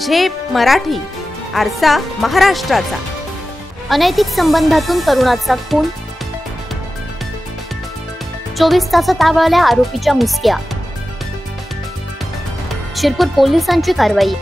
झेप मराठी, आरसा महाराष्ट्राचा। अनैतिक संबंधातून तरुणाचा खून, 24 तासात आवळल्या आरोपीच्या मुसक्या, शिरपूर पोलिसांची कारवाई।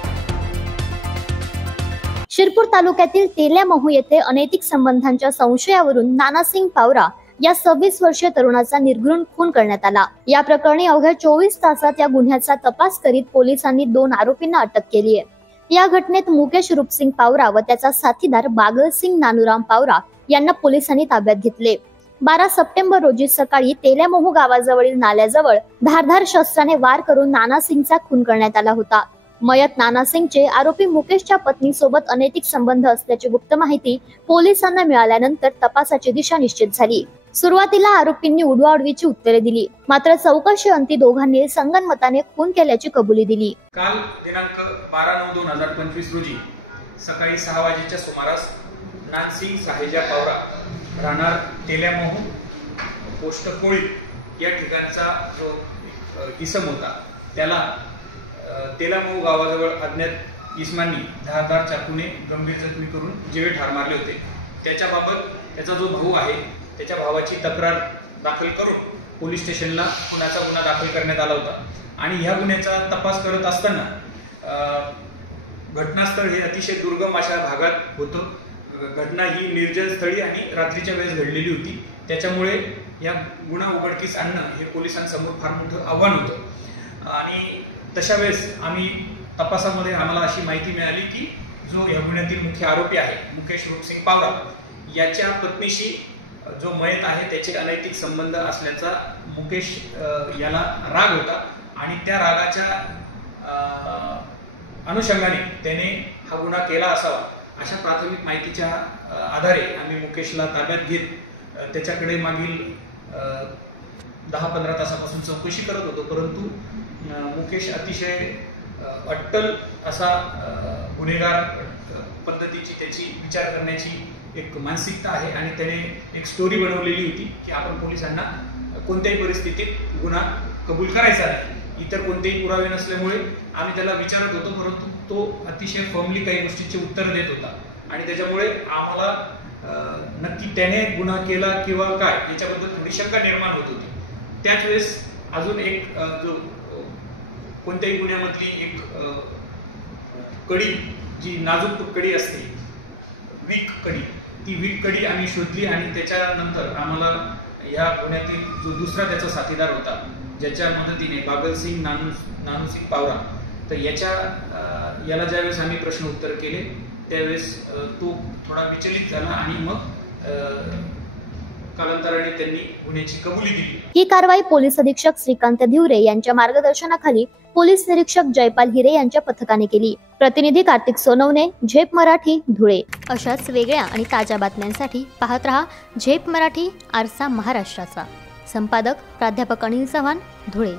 शिरपूर तालुक्यातील तेल्यामहू येथे अनैतिक संबंधांच्या संशयावरून नानासिंग पावरा या 26 वर्षीय तरुणाचा निर्घृण खून करण्यात आला। या प्रकरणी अवघ्या 24 तासात या गुन्ह्याचा तपास करीत पोलिसांनी 2 आरोपींना अटक केली आहे। या घटनेत मुकेश रूपसिंग पावरा व त्याचा साथीदार बागलसिंग नानूराम पावरा यांना पोलिसांनी ताब्यात घेतले। 12 सप्टेंबर रोजी सकाळी तेल्यामहू गावाजवळील नाल्याजवळ धारदार शस्त्राने वार करून नानासिंगचा खून करण्यात आला होता। मयत नानासिंगचे आरोपी मुकेशच्या पत्नीसोबत अनैतिक संबंध असल्याची गुप्त माहिती पोलिसांना मिळाल्यानंतर तपासाची दिशा निश्चित झाली। सुरुवातीला आरोपींनी उडवाउडवीची उत्तरे दिली, मात्र चौकशी अंती दोघांनी संगनमताने खून केल्याची कबुली दिली। काल दिनांक 12/9/2025 रोजी सकाळी 6 वाजेच्या सुमारास नानसिंग साहेजा पावरा राहणार तेल्यामहू पोस्ट कोळी या ठिकाणचा जो इसम होता त्याला तेल्यामहू गावाजवळ अज्ञात इसमांनी धारदार चाकूने गंभीर जखमी करून जीवे ठार मारले होते। त्याच्याबाबत त्याचा जो भाऊ आहे त्याच्या भावाची तक्रार दाखल करून पोलीस स्टेशनला खुनाचा गुन्हा दाखल करण्यात आला होता आणि ह्या गुन्ह्याचा तपास करत असताना घटनास्थळ हे अतिशय दुर्गम अशा भागात होतं। घटना ही निर्जन स्थळी आणि रात्रीच्या वेळेस घडलेली होती, त्याच्यामुळे या गुन्हा उघडकीस आणणं हे पोलिसांसमोर फार मोठं आव्हान होतं। आणि तशा वेळेस आम्ही तपासामध्ये आम्हाला अशी माहिती मिळाली की जो या गुन्ह्यातील मुख्य आरोपी आहे मुकेश रूपसिंग पावरा याच्या पत्नीशी जो मयत आहे त्याचे अनैतिक संबंध असल्याचा मुकेश याला राग होता आणि त्या रागाच्या अनुषंगाने त्याने हा गुन्हा केला असावा अशा प्राथमिक माहितीच्या आधारे आम्ही मुकेशला ताब्यात घेत त्याच्याकडे मागील 10-15 तासापासून चौकशी करत होतो, परंतु मुकेश अतिशय अट्टल असा गुन्हेगार पद्धतीची त्याची विचार करण्याची एक मानसिकता आहे आणि त्याने एक स्टोरी बनवलेली होती की आपण पोलिसांना कोणत्याही परिस्थितीत गुन्हा कबूल करायचा नाही। इतर कोणतेही पुरावे नसल्यामुळे आम्ही त्याला विचारत होतो, परंतु तो अतिशय फर्मली काही गोष्टींची उत्तर देत होता आणि त्याच्यामुळे आम्हाला नक्की त्याने गुन्हा केला किंवा काय याच्याबद्दल थोडी शंका निर्माण होत होती। त्याच वेळेस अजून एक जो कोणत्याही गुन्ह्यामधली एक कडी जी नाजूक कडी असते, वीक कडी, ती वीक कडी आम्ही शोधली आणि त्याच्यानंतर आम्हाला या गुन्ह्यातील जो दुसरा त्याचा साथीदार होता ज्याच्या मदतीने बागलसिंग नानूसिंग पावरा, तर याला ज्यावेळेस आम्ही प्रश्न उत्तर केले त्यावेळेस तो थोडा विचलित झाला आणि मग कालांतराने त्यांनी गुन्ह्याची कबुली दिली। ही कारवाई पोलीस अधीक्षक श्रीकांत धिवरे यांच्या मार्गदर्शनाखाली पोलीस निरीक्षक जयपाल हिरे यांच्या पथकाने केली। प्रतिनिधी कार्तिक सोनवणे, झेप मराठी, धुळे। अशाच वेगळ्या आणि ताज्या बातम्यांसाठी पाहत रहा झेप मराठी, आरसा महाराष्ट्राचा। संपादक प्राध्यापक अनिल चव्हाण, धुळे।